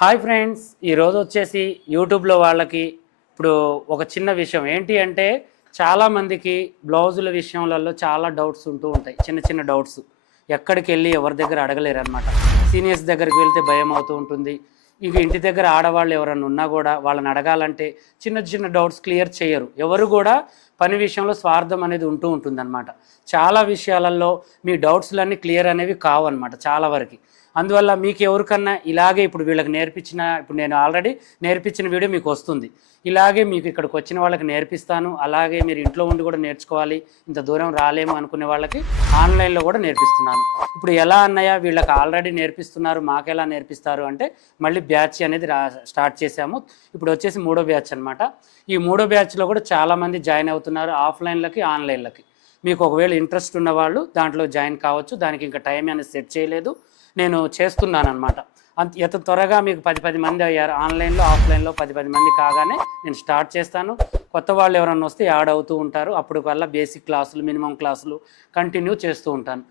Hi friends, ఈరోజు వచ్చేసి యూట్యూబ్లో వాళ్ళకి ఇప్పుడు ఒక చిన్న విషయం ఏంటి అంటే చాలామందికి బ్లౌజుల విషయంలో చాలా డౌట్స్ ఉంటూ ఉంటాయి. చిన్న చిన్న డౌట్స్ ఎక్కడికి వెళ్ళి ఎవరి దగ్గర అడగలేరు అనమాట. సీనియర్స్ దగ్గరికి వెళ్తే భయం అవుతూ ఉంటుంది. ఇంక ఇంటి దగ్గర ఆడవాళ్ళు ఎవరన్నా ఉన్నా కూడా వాళ్ళని అడగాలంటే చిన్న చిన్న డౌట్స్ క్లియర్ చేయరు. ఎవరు కూడా పని విషయంలో స్వార్థం అనేది ఉంటూ ఉంటుందన్నమాట. చాలా విషయాలలో మీ డౌట్స్లన్నీ క్లియర్ అనేవి కావన్నమాట చాలా వరకు. అందువల్ల మీకు ఎవరికన్నా ఇలాగే ఇప్పుడు వీళ్ళకి నేర్పించిన, ఇప్పుడు నేను ఆల్రెడీ నేర్పించిన వీడియో మీకు వస్తుంది. ఇలాగే మీకు ఇక్కడికి వచ్చిన వాళ్ళకి నేర్పిస్తాను. అలాగే మీరు ఇంట్లో ఉండి కూడా నేర్చుకోవాలి, ఇంత దూరం రాలేము అనుకునే వాళ్ళకి ఆన్లైన్లో కూడా నేర్పిస్తున్నాను. ఇప్పుడు ఎలా అన్నయ్య వీళ్ళకి ఆల్రెడీ నేర్పిస్తున్నారు, మాకెలా నేర్పిస్తారు అంటే మళ్ళీ బ్యాచ్ అనేది స్టార్ట్ చేశాము. ఇప్పుడు వచ్చేసి 3వ బ్యాచ్ అనమాట. ఈ 3వ బ్యాచ్లో కూడా చాలామంది జాయిన్ అవుతున్నారు, ఆఫ్లైన్లకి ఆన్లైన్లకి. మీకు ఒకవేళ ఇంట్రెస్ట్ ఉన్న వాళ్ళు దాంట్లో జాయిన్ కావచ్చు. దానికి ఇంకా టైం అనేది సెట్ చేయలేదు, నేను చేస్తున్నాను అనమాట. ఎంత త్వరగా మీకు 10 మంది అయ్యారు ఆన్లైన్లో ఆఫ్లైన్లో 10 మంది కాగానే నేను స్టార్ట్ చేస్తాను. కొత్త వాళ్ళు ఎవరన్నా వస్తే యాడ్ అవుతూ ఉంటారు. అప్పుడు వల్ల బేసిక్ క్లాసులు, మినిమం క్లాసులు కంటిన్యూ చేస్తూ ఉంటాను.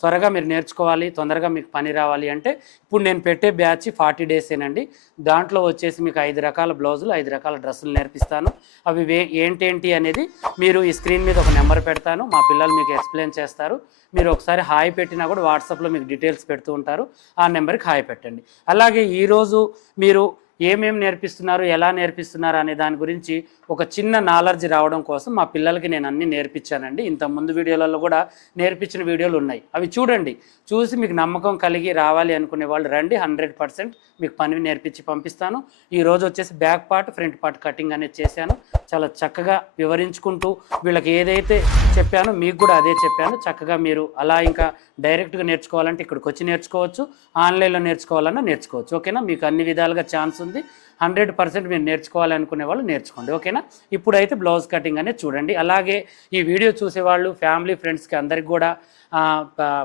త్వరగా మీరు నేర్చుకోవాలి, తొందరగా మీకు పని రావాలి అంటే ఇప్పుడు నేను పెట్టే బ్యాచ్ 40 డేసేనండి. దాంట్లో వచ్చేసి మీకు 5 రకాల బ్లౌజులు, 5 రకాల డ్రెస్సులు నేర్పిస్తాను. అవి ఏంటేంటి అనేది మీరు ఈ స్క్రీన్ మీద ఒక నెంబర్ పెడతాను, మా పిల్లలు మీకు ఎక్స్ప్లెయిన్ చేస్తారు. మీరు ఒకసారి హాయ్ పెట్టినా కూడా వాట్సాప్లో మీకు డీటెయిల్స్ పెడుతూ ఉంటారు, ఆ నెంబర్కి హాయ్ పెట్టండి. అలాగే ఈరోజు మీరు ఏమేమి నేర్పిస్తున్నారు, ఎలా నేర్పిస్తున్నారు అనే దాని గురించి ఒక చిన్న నాలెడ్జ్ రావడం కోసం మా పిల్లలకి నేను అన్నీ నేర్పించానండి. ఇంత ముందు వీడియోలలో కూడా నేర్పించిన వీడియోలు ఉన్నాయి, అవి చూడండి. చూసి మీకు నమ్మకం కలిగి రావాలి అనుకునే వాళ్ళు రండి, 100% మీకు పని నేర్పించి పంపిస్తాను. ఈరోజు వచ్చేసి back part, front part cutting అనేది చేశాను. చాలా చక్కగా వివరించుకుంటూ వీళ్ళకి ఏదైతే చెప్పానో మీకు కూడా అదే చెప్పాను. చక్కగా మీరు అలా ఇంకా డైరెక్ట్గా నేర్చుకోవాలంటే ఇక్కడికి వచ్చి నేర్చుకోవచ్చు, ఆన్లైన్లో నేర్చుకోవాలన్నా నేర్చుకోవచ్చు. ఓకేనా, మీకు అన్ని విధాలుగా ఛాన్స్ ఉంది. 100% మీరు నేర్చుకోవాలనుకునే వాళ్ళు నేర్చుకోండి. ఓకేనా, ఇప్పుడైతే బ్లౌజ్ కటింగ్ అనేది చూడండి. అలాగే ఈ వీడియో చూసేవాళ్ళు ఫ్యామిలీ ఫ్రెండ్స్కి అందరికి కూడా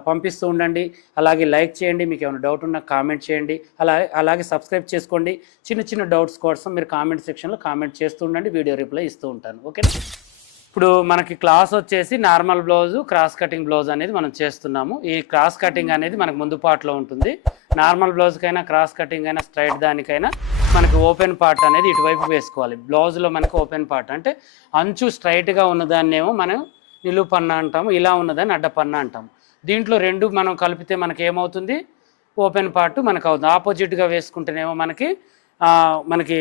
పంపిస్తూ ఉండండి. అలాగే లైక్ చేయండి, మీకు ఏమైనా డౌట్ ఉన్నా కామెంట్ చేయండి. అలాగే సబ్స్క్రైబ్ చేసుకోండి. చిన్న చిన్న డౌట్స్ కోసం మీరు కామెంట్ సెక్షన్లో కామెంట్ చేస్తూ ఉండండి, వీడియో రిప్లై ఇస్తూ ఉంటాను. ఓకేనా, ఇప్పుడు మనకి క్లాస్ వచ్చేసి normal blouse, cross cutting blouse అనేది మనం చేస్తున్నాము. ఈ క్రాస్ కటింగ్ అనేది మనకు ముందు పార్ట్లో ఉంటుంది. నార్మల్ బ్లౌజ్కైనా, క్రాస్ కటింగ్ అయినా, స్ట్రైట్ దానికైనా మనకి ఓపెన్ పార్ట్ అనేది ఇటువైపు వేసుకోవాలి. బ్లౌజ్లో మనకి ఓపెన్ పార్ట్ అంటే అంచు స్ట్రైట్గా ఉన్నదాన్నేమో మనం నిలువు పన్నా అంటాము, ఇలా ఉన్నదాన్ని అడ్డ పన్నా అంటాము. దీంట్లో రెండు మనం కలిపితే మనకి ఏమవుతుంది, ఓపెన్ పార్ట్ మనకు అవుతుంది. ఆపోజిట్గా వేసుకుంటేనేమో మనకి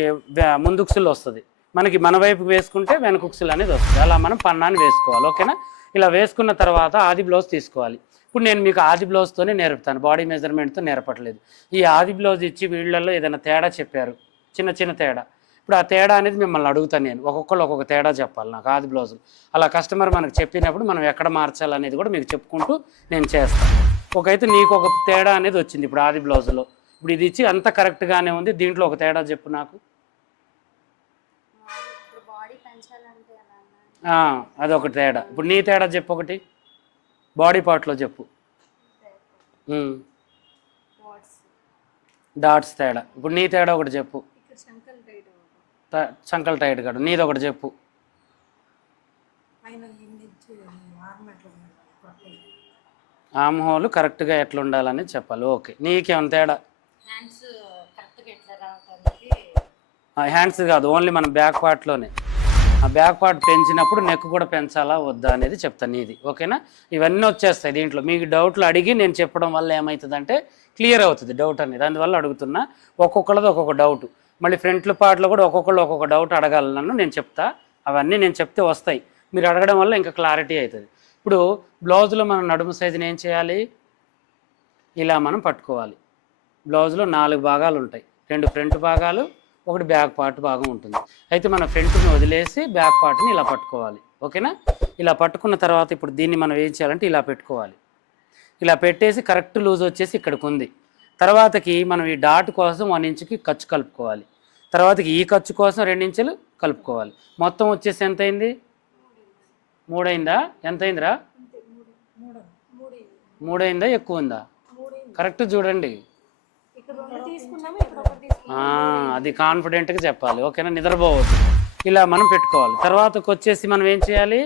ముందుక్సులు వస్తుంది, మనకి మన వైపు వేసుకుంటే వెనకుక్సులు అనేది వస్తుంది. అలా మనం పన్నాన్ని వేసుకోవాలి. ఓకేనా, ఇలా వేసుకున్న తర్వాత ఆది బ్లౌజ్ తీసుకోవాలి. ఇప్పుడు నేను మీకు ఆది బ్లౌజ్తోనే నేర్పుతాను, బాడీ మెజర్మెంట్తో నేర్పట్లేదు. ఈ ఆది బ్లౌజ్ ఇచ్చి వీళ్ళల్లో ఏదైనా తేడా చెప్పారు, చిన్న చిన్న తేడా, ఇప్పుడు ఆ తేడా అనేది మిమ్మల్ని అడుగుతాను నేను. ఒక్కొక్కళ్ళు ఒక్కొక్క తేడా చెప్పాలి నాకు ఆది బ్లౌజులు. అలా కస్టమర్ మనకు చెప్పినప్పుడు మనం ఎక్కడ మార్చాలనేది కూడా మీకు చెప్పుకుంటూ నేను చేస్తాను. ఒకైతే నీకు ఒక తేడా అనేది వచ్చింది ఇప్పుడు ఆది బ్లౌజులో. ఇప్పుడు ఇది ఇచ్చి అంత కరెక్ట్గానే ఉంది, దీంట్లో ఒక తేడా చెప్పు నాకు. అదొక తేడా. ఇప్పుడు నీ తేడా చెప్పు ఒకటి, బాడీ పార్ట్లో చెప్పు. డాట్స్ తేడా. ఇప్పుడు నీ తేడా ఒకటి చెప్పు, చంకల్ టైట్ కాదు. నీది ఒకటి చెప్పు. ఆమ్ హోల్ కరెక్ట్గా ఎట్లా ఉండాలని చెప్పాలి. ఓకే, నీకేమైనా తేడా? హ్యాండ్స్ కాదు, ఓన్లీ మన బ్యాక్ పార్ట్లోనే. ఆ బ్యాక్ పార్ట్ పెంచినప్పుడు నెక్ కూడా పెంచాలా వద్దా అనేది చెప్తాను నీది. ఓకేనా, ఇవన్నీ వచ్చేస్తాయి దీంట్లో. మీకు డౌట్లు అడిగి నేను చెప్పడం వల్ల ఏమవుతుందంటే క్లియర్ అవుతుంది డౌట్ అనేది, అందువల్ల అడుగుతున్నా. ఒక్కొక్కళ్ళది ఒక్కొక్క డౌట్. మళ్ళీ ఫ్రంట్ పార్ట్లో కూడా ఒక్కొక్కళ్ళు ఒక్కొక్క డౌట్ అడగాలి నన్ను, నేను చెప్తా. అవన్నీ నేను చెప్తే వస్తాయి, మీరు అడగడం వల్ల ఇంకా క్లారిటీ అవుతుంది. ఇప్పుడు బ్లౌజ్లో మనం నడుము సైజుని ఏం చేయాలి, ఇలా మనం పట్టుకోవాలి. బ్లౌజ్లో 4 భాగాలు ఉంటాయి, 2 ఫ్రంట్ భాగాలు, 1 బ్యాక్ పార్ట్ భాగం ఉంటుంది. అయితే మన ఫ్రంట్ని వదిలేసి బ్యాక్ పార్ట్ని ఇలా పట్టుకోవాలి. ఓకేనా, ఇలా పట్టుకున్న తర్వాత ఇప్పుడు దీన్ని మనం ఏం చేయాలంటే ఇలా పెట్టుకోవాలి. ఇలా పెట్టేసి కరెక్ట్ లూజ్ వచ్చేసి ఇక్కడికి ఉంది. తర్వాతకి మనం ఈ డాట్ కోసం 1 ఇంచుకి ఖర్చు కలుపుకోవాలి. తర్వాతకి ఈ ఖర్చు కోసం 2 ఇంచులు కలుపుకోవాలి. మొత్తం వచ్చేసి ఎంత అయింది, 3 అయిందా? ఎంత అయిందిరా? 3 అయిందా, ఎక్కువ ఉందా? కరెక్ట్ చూడండి, అది కాన్ఫిడెంట్గా చెప్పాలి. ఓకేనా, నిద్రపోవద్దు. ఇలా మనం పెట్టుకోవాలి. తర్వాతకి వచ్చేసి మనం ఏం చేయాలి,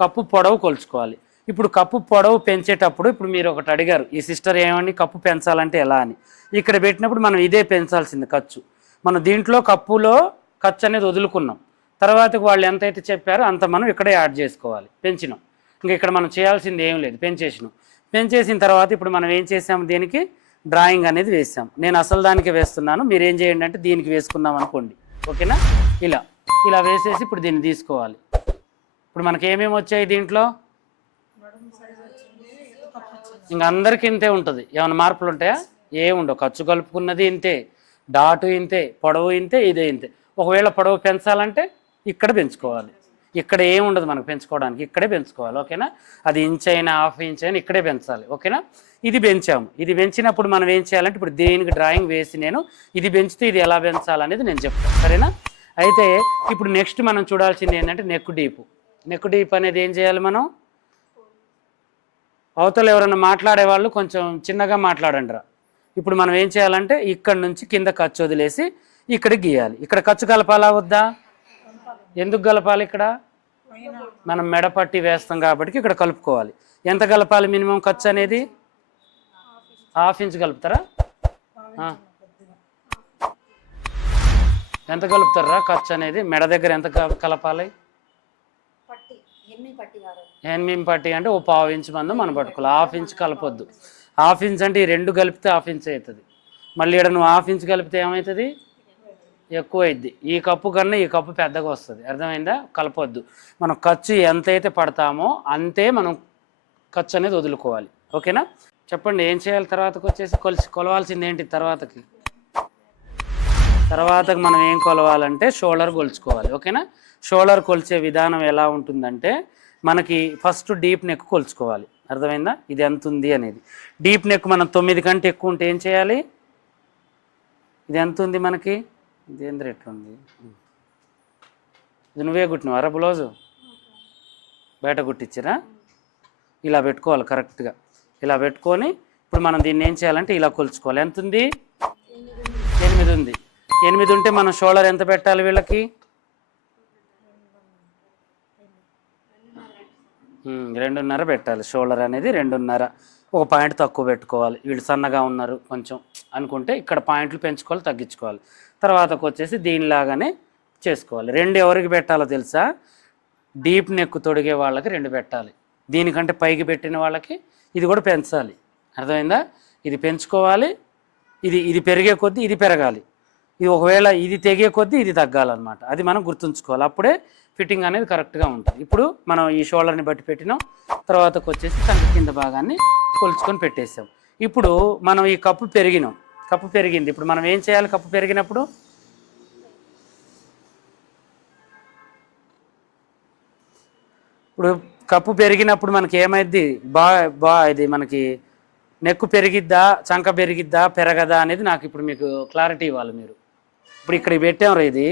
కప్పు పొడవు కొలుచుకోవాలి. ఇప్పుడు కప్పు పొడవు పెంచేటప్పుడు ఇప్పుడు మీరు ఒకటి అడిగారు, ఈ సిస్టర్ ఏమని కప్పు పెంచాలంటే ఎలా అని. ఇక్కడ పెట్టినప్పుడు మనం ఇదే పెంచాల్సింది ఖర్చు. మనం దీంట్లో కప్పులో ఖర్చు అనేది వదులుకున్నాం. తర్వాతకు వాళ్ళు ఎంతైతే చెప్పారో అంత మనం ఇక్కడే యాడ్ చేసుకోవాలి. పెంచినాం, ఇంకా ఇక్కడ మనం చేయాల్సింది ఏం లేదు, పెంచేసినాం. పెంచేసిన తర్వాత ఇప్పుడు మనం ఏం చేసాము, దీనికి డ్రాయింగ్ అనేది వేసాం. నేను అసలు దానికి వేస్తున్నాను, మీరు ఏం చేయండి అంటే దీనికి వేసుకుందాం అనుకోండి. ఓకేనా? ఇలా ఇలా వేసేసి ఇప్పుడు దీన్ని తీసుకోవాలి. ఇప్పుడు మనకి ఏమేమి వచ్చాయి దీంట్లో, ఇంక అందరికీ ఇంతే ఉంటుంది. ఏమైనా మార్పులు ఉంటాయా? ఏముండవు. ఖర్చు కలుపుకున్నది ఇంతే, డాటు ఇంతే, పొడవు ఇంతే, ఇదే ఇంతే. ఒకవేళ పొడవు పెంచాలంటే ఇక్కడ పెంచుకోవాలి. ఇక్కడ ఏముండదు మనకు పెంచుకోవడానికి, ఇక్కడే పెంచుకోవాలి. ఓకేనా? అది ఇంచ్ అయినా హాఫ్ ఇంచ్ అయినా ఇక్కడే పెంచాలి. ఓకేనా? ఇది పెంచాము. ఇది పెంచినప్పుడు మనం ఏం చేయాలంటే ఇప్పుడు దీనికి డ్రాయింగ్ వేసి నేను ఇది పెంచితే ఇది ఎలా పెంచాలనేది నేను చెప్తాను. సరేనా? అయితే ఇప్పుడు నెక్స్ట్ మనం చూడాల్సింది ఏంటంటే నెక్ డీప్. నెక్ డీప్ అనేది ఏం చేయాలి మనం, అవతల ఎవరైనా మాట్లాడే వాళ్ళు కొంచెం చిన్నగా మాట్లాడండి రా. ఇప్పుడు మనం ఏం చేయాలంటే ఇక్కడ నుంచి కింద ఖర్చు వదిలేసి ఇక్కడ గీయాలి. ఇక్కడ ఖర్చు కలపాలా వద్దా? ఎందుకు కలపాలి? ఇక్కడ మనం మెడపట్టి వేస్తాం కాబట్టి ఇక్కడ కలుపుకోవాలి. ఎంత కలపాలి మినిమం ఖర్చు అనేది? హాఫ్ ఇంచ్ కలుపుతారా? ఎంత కలుపుతారా ఖర్చు అనేది? మెడ దగ్గర ఎంత కలపాలి? ఎనిమిది పట్టి అంటే ఓ పావు ఇంచు మందం మనం పట్టుకోవాలి. హాఫ్ ఇంచ్ కలపొద్దు. హాఫ్ ఇంచ్ అంటే ఈ రెండు కలిపితే హాఫ్ ఇంచ్ అవుతుంది. మళ్ళీ ఇక్కడ నువ్వు హాఫ్ ఇంచ్ కలిపితే ఏమవుతుంది? ఎక్కువ అయింది. ఈ కప్పు కన్నా ఈ కప్పు పెద్దగా వస్తుంది. అర్థమైందా? కలపొద్దు. మనం ఖర్చు ఎంతైతే పడతామో అంతే మనం ఖర్చు అనేది వదులుకోవాలి. ఓకేనా? చెప్పండి ఏం చేయాలి? తర్వాతకు వచ్చేసి కొలవాల్సింది ఏంటి? తర్వాతకు మనం ఏం కొలవాలంటే షోల్డర్ కొలుచుకోవాలి. ఓకేనా? షోల్డర్ కొలిచే విధానం ఎలా ఉంటుందంటే మనకి ఫస్ట్ డీప్ నెక్ కొలుచుకోవాలి. అర్థమైందా? ఇది ఎంత ఉంది అనేది. డీప్ నెక్ మనం 9 కంటే ఎక్కువ ఉంటే ఏం చేయాలి? ఇది ఎంత ఉంది మనకి? ఇది ఎంత ఎట్లుంది? ఇది నువ్వే కుట్టినావు బ్లౌజు? బయట కుట్టించారా? ఇలా పెట్టుకోవాలి కరెక్ట్గా. ఇలా పెట్టుకొని ఇప్పుడు మనం దీన్ని ఏం చేయాలంటే ఇలా కొలుచుకోవాలి. ఎంత ఉంది? 8 ఉంది. 8 ఉంటే మనం షోల్డర్ ఎంత పెట్టాలి వీళ్ళకి? 2.5 పెట్టాలి. షోల్డర్ అనేది 2.5. ఒక పాయింట్ తక్కువ పెట్టుకోవాలి. వీళ్ళు సన్నగా ఉన్నారు కొంచెం అనుకుంటే ఇక్కడ పాయింట్లు పెంచుకోవాలి, తగ్గించుకోవాలి. తర్వాతకు వచ్చేసి దీనిలాగానే చేసుకోవాలి. 2 ఎవరికి పెట్టాలో తెలుసా? డీప్ నెక్ తొడిగే వాళ్ళకి 2 పెట్టాలి. దీనికంటే పైకి పెట్టిన వాళ్ళకి ఇది కూడా పెంచాలి. అర్థమైందా? ఇది పెంచుకోవాలి. ఇది పెరిగే కొద్దీ ఇది పెరగాలి. ఇది ఒకవేళ ఇది తెగే కొద్దీ ఇది తగ్గాలన్నమాట. అది మనం గుర్తుంచుకోవాలి. అప్పుడే ఫిట్టింగ్ అనేది కరెక్ట్గా ఉంటుంది. ఇప్పుడు మనం ఈ షోల్డర్ని బట్టి పెట్టినాం. తర్వాతకు వచ్చేసి చంక కింద భాగాన్ని కొలుచుకొని పెట్టేసాం. ఇప్పుడు మనం ఈ కప్పు పెరిగింది. ఇప్పుడు మనం ఏం చేయాలి? కప్పు పెరిగినప్పుడు కప్పు పెరిగినప్పుడు మనకి ఏమైద్ది? ఇది మనకి నెక్కు పెరిగిద్దా, చంక పెరిగిద్దా, పెరగదా అనేది నాకు ఇప్పుడు మీకు క్లారిటీ ఇవ్వాలి మీరు. ఇప్పుడు ఇక్కడ పెట్టాం రా, ఇది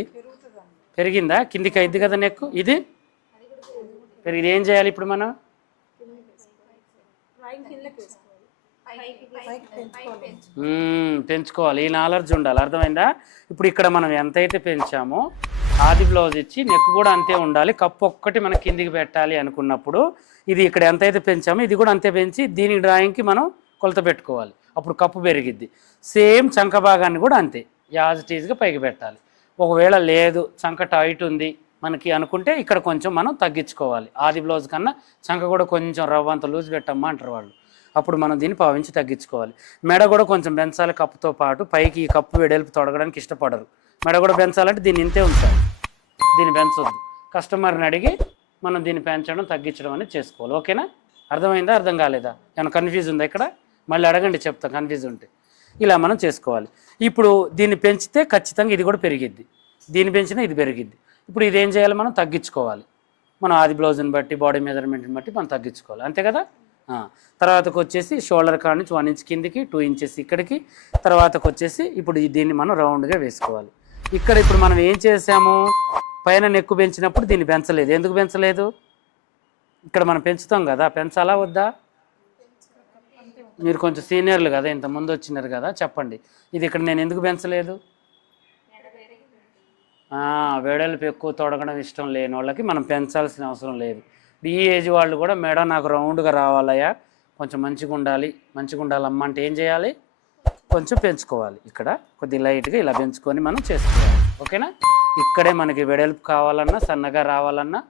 పెరిగిందా? కిందికి అయిద్ది కదా నెక్కు. ఇది ఏం చేయాలి ఇప్పుడు మనం? పెంచుకోవాలి. ఈ నాలెడ్జ్ ఉండాలి. అర్థమైందా? ఇప్పుడు ఇక్కడ మనం ఎంతైతే పెంచామో ఆది బ్లౌజ్ ఇచ్చి నెక్ కూడా అంతే ఉండాలి. కప్పు ఒక్కటి మనం కిందికి పెట్టాలి అనుకున్నప్పుడు ఇది ఇక్కడ ఎంతైతే పెంచామో ఇది కూడా అంతే పెంచి దీనికి డ్రాయింగ్కి మనం కొలత పెట్టుకోవాలి. అప్పుడు కప్పు పెరిగిద్ది. సేమ్ చంక భాగాన్ని కూడా అంతే యాజ్ ఇట్ ఈజ్గా పైకి పెట్టాలి. ఒకవేళ లేదు చంక టైట్ ఉంది మనకి అనుకుంటే ఇక్కడ కొంచెం మనం తగ్గించుకోవాలి. ఆది బ్లౌజ్ కన్నా చంక కూడా కొంచెం రవ్వంత లూజ్ పెట్టమ్మా అంటారు వాళ్ళు. అప్పుడు మనం దీన్ని పావించి తగ్గించుకోవాలి. మెడ కూడా కొంచెం పెంచాలి. కప్పుతో పాటు పైకి ఈ కప్పు వెడల్పు తొడగడానికి ఇష్టపడరు. మెడ కూడా పెంచాలంటే దీన్ని ఇంతే ఉంచాలి, దీన్ని పెంచొద్దు. కస్టమర్ని అడిగి మనం దీన్ని పెంచడం తగ్గించడం అనేది చేసుకోవాలి. ఓకేనా? అర్థమైందా? అర్థం కాలేదా? ఏమైనా కన్ఫ్యూజ్ ఉందా? ఇక్కడ మళ్ళీ అడగండి, చెప్తాను కన్ఫ్యూజ్ ఉంటే. ఇలా మనం చేసుకోవాలి. ఇప్పుడు దీన్ని పెంచితే ఖచ్చితంగా ఇది కూడా పెరిగిద్ది. దీన్ని పెంచినా ఇది పెరిగిద్ది. ఇప్పుడు ఇది ఏం చేయాలి? మనం తగ్గించుకోవాలి. మనం ఆది బ్లౌజ్ని బట్టి బాడీ మెజర్మెంట్ని బట్టి మనం తగ్గించుకోవాలి. అంతే కదా? తర్వాతకు వచ్చేసి షోల్డర్ కాడ నుంచి 1 ఇంచ్ కిందికి, 2 ఇంచెస్ ఇక్కడికి. తర్వాతకు వచ్చేసి ఇప్పుడు దీన్ని మనం రౌండ్గా వేసుకోవాలి. ఇక్కడ ఇప్పుడు మనం ఏం చేసాము? పైన నెక్కు పెంచినప్పుడు దీన్ని పెంచలేదు. ఎందుకు పెంచలేదు? ఇక్కడ మనం పెంచుతాం కదా, పెంచాలా వద్దా? మీరు కొంచెం సీనియర్లు కదా, ఇంత ముందు వచ్చినారు కదా, చెప్పండి. ఇది ఇక్కడ నేను ఎందుకు పెంచలేదు? వెడల్పు ఎక్కువ తొడగడం ఇష్టం లేని వాళ్ళకి మనం పెంచాల్సిన అవసరం లేదు. ఈ ఏజ్ వాళ్ళు కూడా మేడం నాకు రౌండ్గా రావాలయ్యా, కొంచెం మంచిగా ఉండాలమ్మా అంటే ఏం చేయాలి, కొంచెం పెంచుకోవాలి. ఇక్కడ కొద్దిగా లైట్గా ఇలా పెంచుకొని మనం చేసుకోవాలి. ఓకేనా. ఇక్కడే మనకి వెడల్పు కావాలన్నా, సన్నగా రావాలన్నా,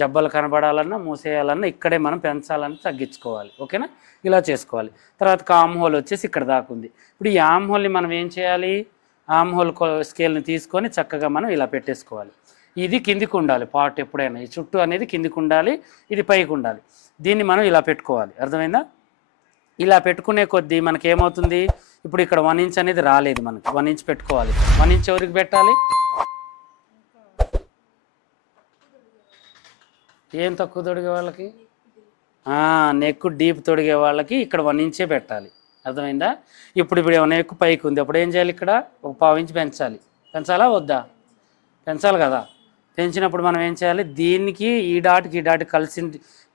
జబ్బలు కనబడాలన్నా, మూసేయాలన్నా ఇక్కడే మనం పెంచాలన్నా తగ్గించుకోవాలి. ఓకేనా. ఇలా చేసుకోవాలి. తర్వాత ఆమ్ హోల్ వచ్చేసి ఇక్కడ దాకా ఉంది. ఇప్పుడు ఈ ఆమ్ హోల్ని మనం ఏం చేయాలి, ఆమ్ హోల్ స్కేల్ని తీసుకొని చక్కగా మనం ఇలా పెట్టేసుకోవాలి. ఇది కిందికి ఉండాలి పార్ట్ ఎప్పుడైనా, ఈ చుట్టూ అనేది కిందికి ఉండాలి, ఇది పైకి ఉండాలి. దీన్ని మనం ఇలా పెట్టుకోవాలి. అర్థమైందా. ఇలా పెట్టుకునే కొద్దీ మనకి ఏమవుతుంది, ఇప్పుడు ఇక్కడ 1 ఇంచ్ అనేది రాలేదు, మనకి 1 ఇంచ్ పెట్టుకోవాలి. 1 ఇంచ్ ఎవరికి పెట్టాలి, ఏం తక్కువ తొడిగే వాళ్ళకి, నెక్ డీప్ తొడిగే వాళ్ళకి ఇక్కడ 1 ఇంచే పెట్టాలి. అర్థమైందా. ఇప్పుడు ఏమైనా నెక్ పైకి ఉంది, అప్పుడు ఏం చేయాలి, ఇక్కడ ఒక 1/2 ఇంచ్ పెంచాలా వద్దా, పెంచాలి కదా. పెంచినప్పుడు మనం ఏం చేయాలి, దీనికి ఈ డాట్కి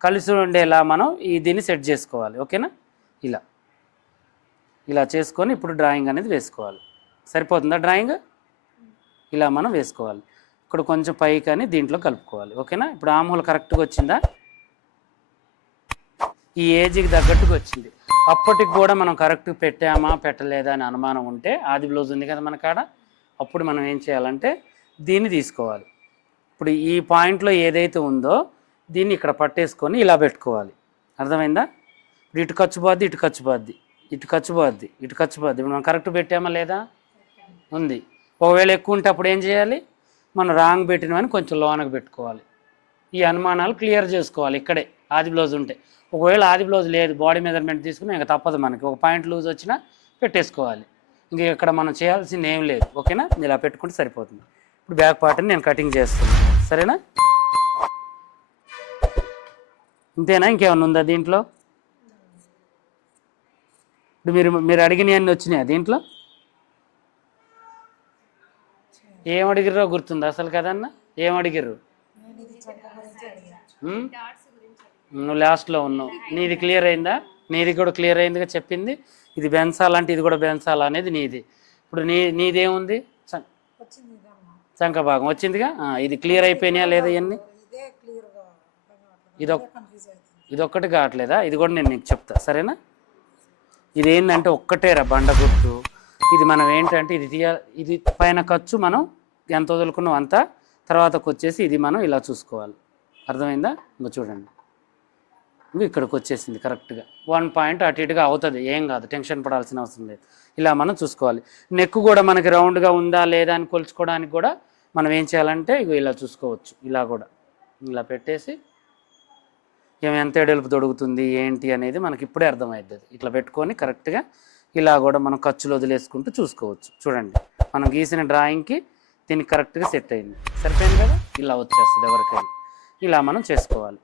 కలిసి ఉండేలా మనం దీన్ని సెట్ చేసుకోవాలి. ఓకేనా. ఇలా చేసుకొని ఇప్పుడు డ్రాయింగ్ అనేది వేసుకోవాలి. సరిపోతుందా డ్రాయింగ్, ఇలా మనం వేసుకోవాలి. ఇక్కడ కొంచెం పైకి అని దీంట్లో కలుపుకోవాలి. ఓకేనా. ఇప్పుడు ఆమ్ హోల్ కరెక్ట్గా వచ్చిందా, ఈ ఏజ్కి తగ్గట్టుగా వచ్చింది. అప్పటికి కూడా మనం కరెక్ట్గా పెట్టామా పెట్టలేదా అని అనుమానం ఉంటే, ఆది బ్లౌజ్ ఉంది కదా మన కాడ, అప్పుడు మనం ఏం చేయాలంటే దీన్ని తీసుకోవాలి. ఇప్పుడు ఈ పాయింట్లో ఏదైతే ఉందో దీన్ని ఇక్కడ పట్టేసుకొని ఇలా పెట్టుకోవాలి. అర్థమైందా. ఇటు ఖర్చు పోద్ది, ఇటు ఖర్చు పోద్ది, ఇటు ఖర్చు పోద్ది, ఇటు ఖర్చు పోద్ది. ఇప్పుడు మనం కరెక్ట్ పెట్టామా లేదా, ఉంది. ఒకవేళ ఎక్కువ ఉంటే అప్పుడు ఏం చేయాలి, మనం రాంగ్ పెట్టినవని కొంచెం లోనకు పెట్టుకోవాలి. ఈ అనుమానాలు క్లియర్ చేసుకోవాలి ఇక్కడే ఆది బ్లౌజ్ ఉంటే. ఒకవేళ ఆది బ్లౌజ్ లేదు, బాడీ మెజర్మెంట్ తీసుకుని ఇంకా తప్పదు, మనకి ఒక పాయింట్ లూజ్ వచ్చినా పెట్టేసుకోవాలి. ఇంక ఇక్కడ మనం చేయాల్సింది ఏం లేదు. ఓకేనా. ఇలా పెట్టుకుంటే సరిపోతుంది. ఇప్పుడు బ్యాక్ పార్ట్ని నేను కటింగ్ చేస్తున్నాను. సరేనా. ఇంతేనా, ఇంకేమన్నా ఉందా దీంట్లో. ఇప్పుడు మీరు అడిగినవన్నీ వచ్చినాయా దీంట్లో, ఏం అడిగిర్రో గుర్తుందా అసలు కదన్నా, ఏం అడిగిర్రు, నువ్వు లాస్ట్లో ఉన్నావు. నీది క్లియర్ అయిందా, నీది కూడా క్లియర్ అయిందిగా చెప్పింది. ఇది బెంచాలంటే ఇది కూడా బెంచాలా అనేది నీది. ఇప్పుడు నీదేముంది, చంక భాగం వచ్చిందిగా, ఇది క్లియర్ అయిపోయినాయా లేదా ఇవన్నీ, ఇదొక్కటి కావట్లేదా, ఇది కూడా నేను నీకు చెప్తా. సరేనా. ఇది ఏంటంటే ఒక్కటేరా బండ గుర్తు. ఇది మనం ఏంటంటే ఇది పైన ఖర్చు మనం ఎంత వదులుకున్నాం అంత, తర్వాతకు వచ్చేసి ఇది మనం ఇలా చూసుకోవాలి. అర్థమైందా. ఇంకా చూడండి, ఇంకా ఇక్కడికి వచ్చేసింది కరెక్ట్గా. 1 పాయింట్ అటు ఇటుగా అవుతుంది, ఏం కాదు, టెన్షన్ పడాల్సిన అవసరం లేదు. ఇలా మనం చూసుకోవాలి. నెక్ కూడా మనకి రౌండ్గా ఉందా లేదా అని కొలుచుకోవడానికి కూడా మనం ఏం చేయాలంటే ఇలా చూసుకోవచ్చు. ఇలా కూడా ఇలా పెట్టేసి ఎంత ఎడల్పు దొడుకుతుంది ఏంటి అనేది మనకి ఇప్పుడే అర్థమవుతుంది. ఇట్లా పెట్టుకొని కరెక్ట్గా ఇలా కూడా మనం ఖర్చులు వదిలేసుకుంటూ చూసుకోవచ్చు. చూడండి, మనం గీసిన డ్రాయింగ్కి దీనికి కరెక్ట్గా సెట్ అయింది. సరిపోయింది కదా, ఇలా వచ్చేస్తుంది ఎవరికైనా. ఇలా మనం చేసుకోవాలి.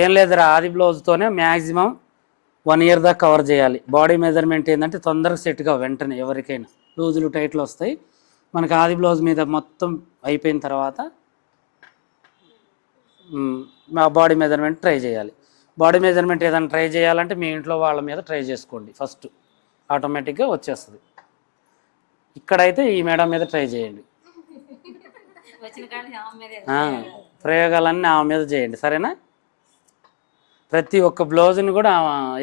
ఏం లేదురా, ఆది బ్లౌజ్తోనే మ్యాక్సిమం 1 ఇయర్ దాకా కవర్ చేయాలి. బాడీ మెజర్మెంట్ ఏంటంటే తొందరగా సెట్గా వెంటనే ఎవరికైనా లూజులు టైట్లు వస్తాయి. మనకి ఆది బ్లౌజ్ మీద మొత్తం అయిపోయిన తర్వాత మా బాడీ మెజర్మెంట్ ట్రై చేయాలి. బాడీ మెజర్మెంట్ ఏదైనా ట్రై చేయాలంటే మీ ఇంట్లో వాళ్ళ మీద ట్రై చేసుకోండి ఫస్ట్, ఆటోమేటిక్గా వచ్చేస్తుంది. ఇక్కడైతే ఈ మేడం మీద ట్రై చేయండి, ప్రయోగాలన్నీ ఆమె మీద చేయండి. సరేనా. ప్రతి ఒక్క బ్లౌజ్ని కూడా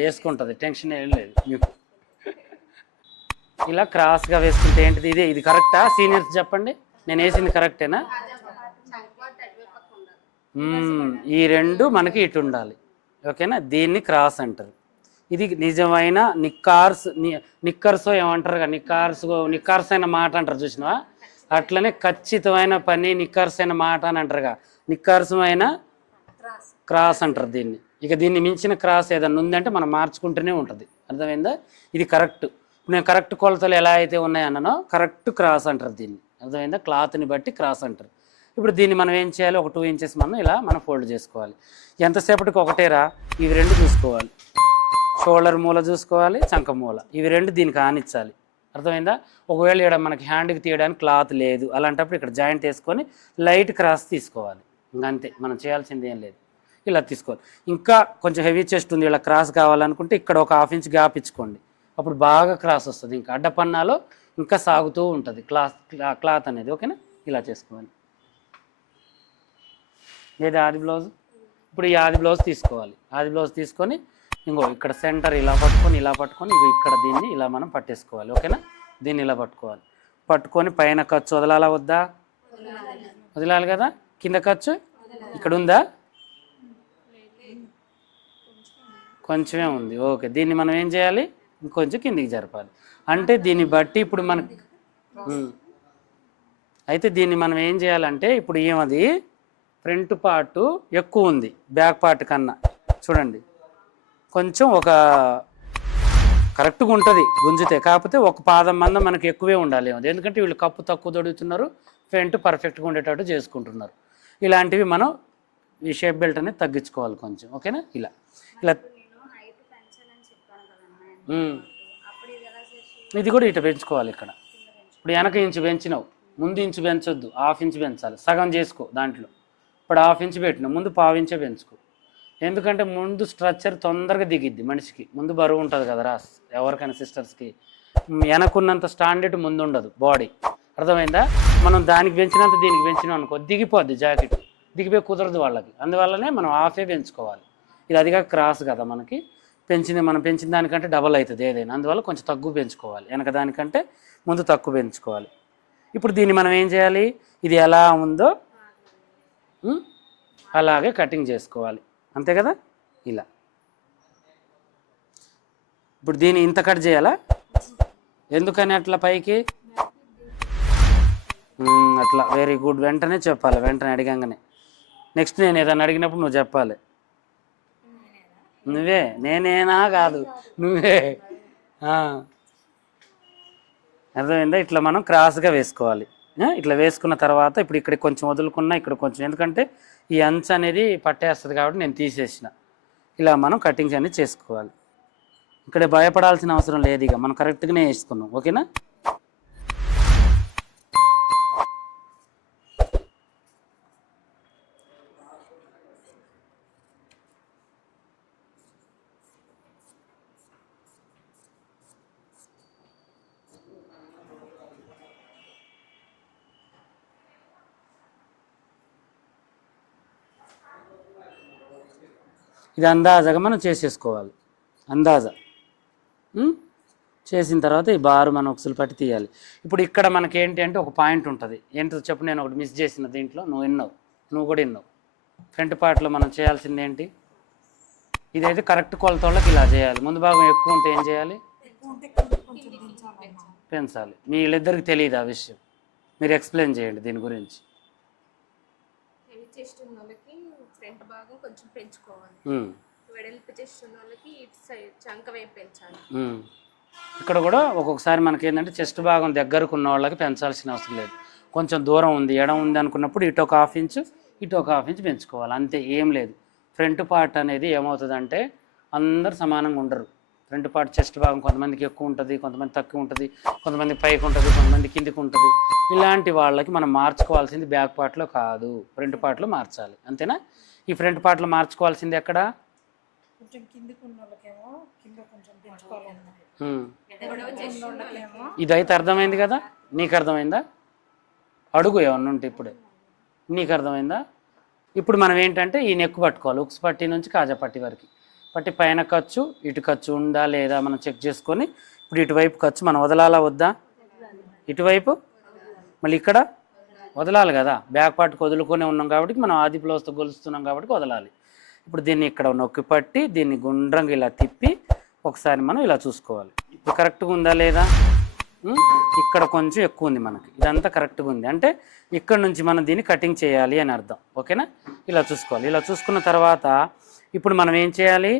వేసుకుంటుంది, టెన్షన్ ఏం లేదు మీకు. ఇలా క్రాస్గా వేసుకుంటే ఏంటిది, ఇది కరెక్టా సీనియర్స్ చెప్పండి, నేను వేసింది కరెక్టేనా. ఈ రెండు మనకి ఇటు ఉండాలి. ఓకేనా. దీన్ని క్రాస్ అంటారు. ఇది నిజమైన నిక్కర్స్ ఏమంటారు కదా, నిక్కర్స్ అయిన మాట అంటారు చూసినావా, అట్లనే ఖచ్చితమైన పని నిక్కర్స్ అయిన మాట అని అంటారుగా, నిక్కర్సమైన క్రాస్ అంటారు దీన్ని. ఇక దీన్ని మించిన క్రాస్ ఏదన్నా ఉందంటే మనం మార్చుకుంటూనే ఉంటుంది. అర్థమైందా. ఇది కరెక్ట్, నేను కరెక్ట్ కొలతలు ఎలా అయితే ఉన్నాయన్నానో కరెక్ట్ క్రాస్ అంటారు దీన్ని. అర్థమైందా. క్లాత్ని బట్టి క్రాస్ అంటారు. ఇప్పుడు దీన్ని మనం ఏం చేయాలి, ఒక 2 ఇంచెస్ మనం ఫోల్డ్ చేసుకోవాలి. ఎంతసేపటికి ఒకటేరా, ఇవి రెండు చూసుకోవాలి. షోల్డర్ మూల చూసుకోవాలి, చంక మూల, ఇవి రెండు దీనికి ఆనిచ్చాలి. అర్థమైందా. ఒకవేళ ఇక్కడ మనకి హ్యాండ్కి తీయడానికి క్లాత్ లేదు, అలాంటప్పుడు ఇక్కడ జాయింట్ వేసుకొని లైట్ క్రాస్ తీసుకోవాలి. ఇంకంతే, మనం చేయాల్సింది ఏం లేదు. ఇలా తీసుకోవాలి. ఇంకా కొంచెం హెవీ చెస్ట్ ఉంది, ఇలా క్రాస్ కావాలనుకుంటే ఇక్కడ ఒక 1/2 ఇంచ్ గ్యాప్ ఇచ్చుకోండి, అప్పుడు బాగా క్రాస్ వస్తుంది. ఇంకా అడ్డపన్నాలో ఇంకా సాగుతూ ఉంటుంది క్లాత్ అనేది. ఓకేనా. ఇలా చేసుకోవాలి. ఏది ఆది బ్లౌజ్. ఇప్పుడు ఈ ఆది బ్లౌజ్ తీసుకోవాలి. ఆది బ్లౌజ్ తీసుకొని ఇంకో ఇక్కడ సెంటర్ ఇలా పట్టుకొని ఇవి ఇక్కడ దీన్ని ఇలా మనం పట్టేసుకోవాలి. ఓకేనా, దీన్ని ఇలా పట్టుకోవాలి. పట్టుకొని పైన ఖర్చు వదలాలా వద్దా? వదలాలి కదా. కింద ఖర్చు ఇక్కడ ఉందా? కొంచెమే ఉంది. ఓకే, దీన్ని మనం ఏం చేయాలి? ఇంకొంచెం కిందికి జరపాలి. అంటే దీన్ని బట్టి ఇప్పుడు మనకి అయితే దీన్ని మనం ఏం చేయాలంటే ఇప్పుడు ఏమది ఫ్రంట్ పార్ట్ ఎక్కువ ఉంది బ్యాక్ పార్ట్ కన్నా. చూడండి కొంచెం ఒక కరెక్ట్గా ఉంటుంది గుంజితే, కాకపోతే ఒక పాదం మందం మనకి ఎక్కువే ఉండాలి. ఎందుకంటే వీళ్ళు కప్పు తక్కువ దొడుగుతున్నారు, ఫ్రంట్ పర్ఫెక్ట్గా ఉండేటట్టు చేసుకుంటున్నారు. ఇలాంటివి మనం ఈ షేప్ బెల్ట్ అనేది తగ్గించుకోవాలి కొంచెం. ఓకేనా, ఇలా ఇలా ఇది కూడా ఇటు పెంచుకోవాలి. ఇక్కడ ఇప్పుడు వెనక ఇంచు పెంచినావు, ముందు ఇంచు పెంచొద్దు, హాఫ్ ఇంచు పెంచాలి. సగం చేసుకో దాంట్లో. ఇప్పుడు హాఫ్ ఇంచు పెట్టినావు, ముందు పావు ఇంచే పెంచుకో. ఎందుకంటే ముందు స్ట్రక్చర్ తొందరగా దిగిద్ది మనిషికి. ముందు బరువు ఉంటుంది కదా ఎవరికైనా సిస్టర్స్కి. వెనకున్నంత స్టాండర్డ్ ముందు ఉండదు బాడీ. అర్థమైందా? మనం దానికి పెంచినంత దీనికి పెంచినాం అనుకో దిగిపోద్ది జాకెట్, దిగిపోయి కుదరదు వాళ్ళకి. అందువల్లనే మనం హాఫే పెంచుకోవాలి. ఇది అదిగా క్రాస్ కదా మనకి, మనం పెంచిన దానికంటే డబల్ అవుతుంది ఏదైనా. అందువల్ల కొంచెం తక్కువ పెంచుకోవాలి, వెనక దానికంటే ముందు తక్కువ పెంచుకోవాలి. ఇప్పుడు దీన్ని మనం ఏం చేయాలి? ఇది ఎలా ఉందో అలాగే కటింగ్ చేసుకోవాలి, అంతే కదా. ఇలా ఇప్పుడు దీన్ని ఇంత కట్ చేయాలా? ఎందుకని అట్లా పైకి అట్లా? వెరీ గుడ్, వెంటనే చెప్పాలి, వెంటనే అడిగంగానే. నెక్స్ట్ నేను ఏదైనా అడిగినప్పుడు నువ్వు చెప్పాలి. నువ్వే, నేనేనా కాదు, నువ్వే. అర్థమైందా? ఇట్లా మనం క్రాస్గా వేసుకోవాలి. ఇట్లా వేసుకున్న తర్వాత ఇప్పుడు ఇక్కడ కొంచెం వదులుకున్నా, ఇక్కడ కొంచెం, ఎందుకంటే ఈ అంచు అనేది పట్టేస్తుంది కాబట్టి నేను తీసేసిన. ఇలా మనం కటింగ్స్ అనేది చేసుకోవాలి. ఇక్కడ భయపడాల్సిన అవసరం లేదు, ఇక మనం కరెక్ట్గానే వేసుకున్నాం. ఓకేనా? ఇది అందాజగా మనం చేసేసుకోవాలి. అందాజా చేసిన తర్వాత ఈ బారు మనం ఒకసారి పట్టి తీయాలి. ఇప్పుడు ఇక్కడ మనకి ఏంటి అంటే ఒక పాయింట్ ఉంటుంది. ఏంటో చెప్పు, నేను ఒకటి మిస్ చేసిన దీంట్లో, నువ్వు కూడా విన్నావు. ఫ్రంట్ పార్ట్లో మనం చేయాల్సింది ఏంటి? ఇదైతే కరెక్ట్ కొలతోళ్ళకి ఇలా చేయాలి. ముందు భాగం ఎక్కువ ఉంటే ఏం చేయాలి? పెంచాలి. మీ వీళ్ళిద్దరికి తెలియదు ఆ విషయం, మీరు ఎక్స్ప్లెయిన్ చేయండి దీని గురించి. ఇక్కడ కూడా ఒక్కొక్కసారి మనకి ఏంటంటే చెస్ట్ భాగం దగ్గరకు ఉన్న వాళ్ళకి పెంచాల్సిన అవసరం లేదు. కొంచెం దూరం ఉంది, ఎడం ఉంది అనుకున్నప్పుడు ఇటు ఒక హాఫ్ ఇంచు, ఇటు ఒక హాఫ్ ఇంచు పెంచుకోవాలి, అంతే, ఏం లేదు. ఫ్రంట్ పార్ట్ అనేది ఏమవుతుందంటే అందరు సమానంగా ఉండరు. ఫ్రంట్ పార్ట్ చెస్ట్ భాగం కొంతమందికి ఎక్కువ ఉంటుంది, కొంతమంది తక్కువ ఉంటుంది, కొంతమంది పైకి ఉంటుంది, కొంతమంది కిందికి ఉంటుంది. ఇలాంటి వాళ్ళకి మనం మార్చుకోవాల్సింది బ్యాక్ పార్ట్లో కాదు, ఫ్రంట్ పార్ట్లో మార్చాలి, అంతేనా. ఈ ఫ్రంట్ పార్ట్లో మార్చుకోవాల్సింది ఎక్కడ? ఇదైతే అర్థమైంది కదా, నీకు అర్థమైందా? అడుగు ఏమన్నా ఉంటే ఇప్పుడే. నీకు అర్థమైందా? ఇప్పుడు మనం ఏంటంటే ఈ నెక్ పట్టుకోవాలి, ఉక్స్ పట్టి నుంచి కాజా పట్టి వరకు పట్టి పైన ఖర్చు ఇటు ఖర్చు ఉందా లేదా మనం చెక్ చేసుకొని, ఇప్పుడు ఇటువైపు ఖర్చు మనం వదలాలా వద్దా? ఇటువైపు మళ్ళీ ఇక్కడ వదలాలి కదా, బ్యాక్ పార్ట్కి వదులుకొని ఉన్నాం కాబట్టి మనం ఆది బ్లౌజ్తో గొలుస్తున్నాం కాబట్టి వదలాలి. ఇప్పుడు దీన్ని ఇక్కడ నొక్కి పట్టి దీన్ని గుండ్రంగా ఇలా తిప్పి ఒకసారి మనం ఇలా చూసుకోవాలి. ఇప్పుడు కరెక్ట్గా ఉందా లేదా? ఇక్కడ కొంచెం ఎక్కువ ఉంది మనకి, ఇదంతా కరెక్ట్గా ఉంది అంటే ఇక్కడ నుంచి మనం దీన్ని కటింగ్ చేయాలి అని అర్థం. ఓకేనా? ఇలా చూసుకోవాలి. ఇలా చూసుకున్న తర్వాత ఇప్పుడు మనం ఏం చేయాలి?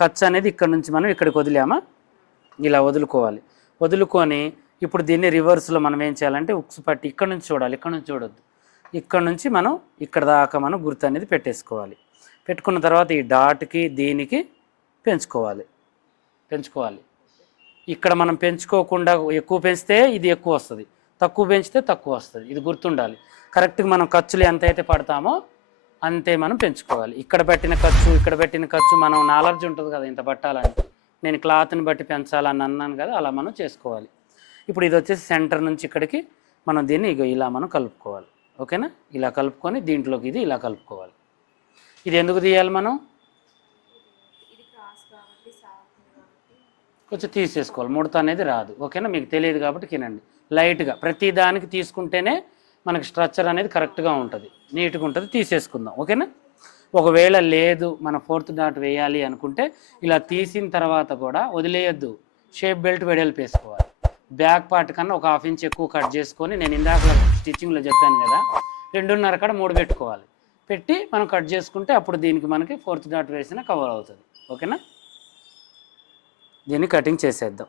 ఖర్చు అనేది ఇక్కడ నుంచి మనం ఇక్కడికి వదిలామా, ఇలా వదులుకోవాలి. వదులుకొని ఇప్పుడు దీన్ని రివర్స్లో మనం ఏం చేయాలంటే ఉక్స్ పట్టి ఇక్కడ నుంచి చూడాలి, ఇక్కడ నుంచి చూడొద్దు, ఇక్కడ నుంచి మనం ఇక్కడ దాకా మనం గుర్తు అనేది పెట్టేసుకోవాలి. పెట్టుకున్న తర్వాత ఈ డాట్కి దీనికి పెంచుకోవాలి. ఇక్కడ మనం పెంచుకోకుండా ఎక్కువ పెంచితే ఇది ఎక్కువ వస్తుంది, తక్కువ పెంచితే తక్కువ వస్తుంది, ఇది గుర్తుండాలి. కరెక్ట్గా మనం ఖర్చులు ఎంత అయితే పడతామో అంతే మనం పెంచుకోవాలి. ఇక్కడ పెట్టిన ఖర్చు మనం నాలెడ్జ్ ఉంటుంది కదా ఇంత పట్టాలని, నేను క్లాత్ని బట్టి పెంచాలని అన్నాను కదా, అలా మనం చేసుకోవాలి. ఇప్పుడు ఇది వచ్చేసి సెంటర్ నుంచి ఇక్కడికి మనం దీన్ని ఇలా మనం కలుపుకోవాలి. ఓకేనా? ఇలా కలుపుకొని దీంట్లోకి ఇది ఇలా కలుపుకోవాలి. ఇది ఎందుకు తీయాలి మనం? కొంచెం తీసేసుకోవాలి, ముడత అనేది రాదు. ఓకేనా? మీకు తెలియదు కాబట్టి తినండి లైట్గా. ప్రతి దానికి తీసుకుంటేనే మనకి స్ట్రక్చర్ అనేది కరెక్ట్గా ఉంటుంది, నీట్గా ఉంటుంది. తీసేసుకుందాం. ఓకేనా? ఒకవేళ లేదు మన 4th డాట్ వేయాలి అనుకుంటే ఇలా తీసిన తర్వాత కూడా వదిలేయద్దు, షేప్ బెల్ట్ వెడల్పు వేసుకోవాలి. బ్యాక్ పార్ట్ కన్నా ఒక 1/2 ఇంచ్ ఎక్కువ కట్ చేసుకొని, నేను ఇందాక స్టిచ్చింగ్లో చెప్పాను కదా, 2.5 కాడ 3 పెట్టుకోవాలి. పెట్టి మనం కట్ చేసుకుంటే అప్పుడు దీనికి మనకి 4th డాట్ వేసిన కవర్ అవుతుంది. ఓకేనా? దీన్ని కటింగ్ చేసేద్దాం.